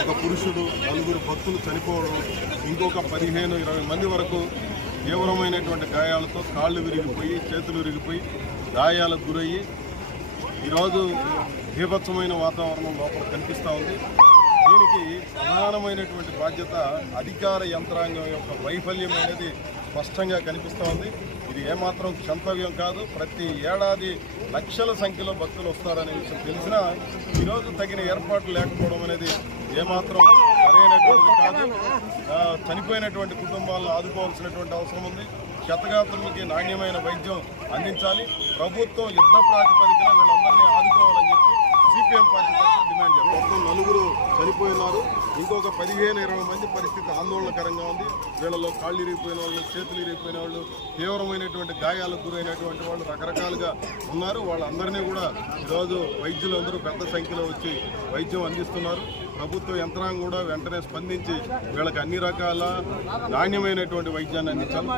ఒక పురుషుడు 4 భక్తులు చనిపోవడం, ఇంకొక 15-20 మంది వరకు తీవ్రమైనటువంటి గాయాలతో కాళ్ళు విరిగిపోయి చేతులు విరిగిపోయి గాయాలకు గురయ్యి ఈరోజు బీభత్సమైన వాతావరణం లోపల కనిపిస్తూ ఉంది. దీనికి ప్రధానమైనటువంటి బాధ్యత అధికార యంత్రాంగం యొక్క వైఫల్యం అనేది స్పష్టంగా కనిపిస్తూ ఉంది. ఇది ఏమాత్రం క్షంతవ్యం కాదు. ప్రతి ఏడాది లక్షల సంఖ్యలో భక్తులు వస్తారనే విషయం తెలిసినా ఈరోజు తగిన ఏర్పాట్లు లేకపోవడం అనేది ఏమాత్రం సరైనటువంటిది కాదు. చనిపోయినటువంటి కుటుంబాలను ఆదుకోవాల్సినటువంటి అవసరం ఉంది. క్షతగాత్రులకి నాణ్యమైన వైద్యం అందించాలి. ప్రభుత్వం యుద్ధ ప్రాతిపదికన వీళ్ళందరినీ ఆదుకోవాలని చెప్పి సిపిఎం పార్టీ తరఫున డిమాండ్ చేస్తారు. మొత్తం 4 చనిపోయినారు. ఇంకొక 15-20 మంది పరిస్థితి ఆందోళనకరంగా ఉంది. వీళ్ళలో కాళ్ళు ఇరిగిపోయిన వాళ్ళు, చేతులు ఇరిగిపోయిన వాళ్ళు, తీవ్రమైనటువంటి గాయాలకు గురైనటువంటి వాళ్ళు రకరకాలుగా ఉన్నారు. వాళ్ళందరినీ కూడా ఈరోజు వైద్యులందరూ పెద్ద సంఖ్యలో వచ్చి వైద్యం అందిస్తున్నారు. ప్రభుత్వ యంత్రాంగం కూడా వెంటనే స్పందించి వీళ్ళకి అన్ని రకాల నాణ్యమైనటువంటి వైద్యాన్ని అందించాలి.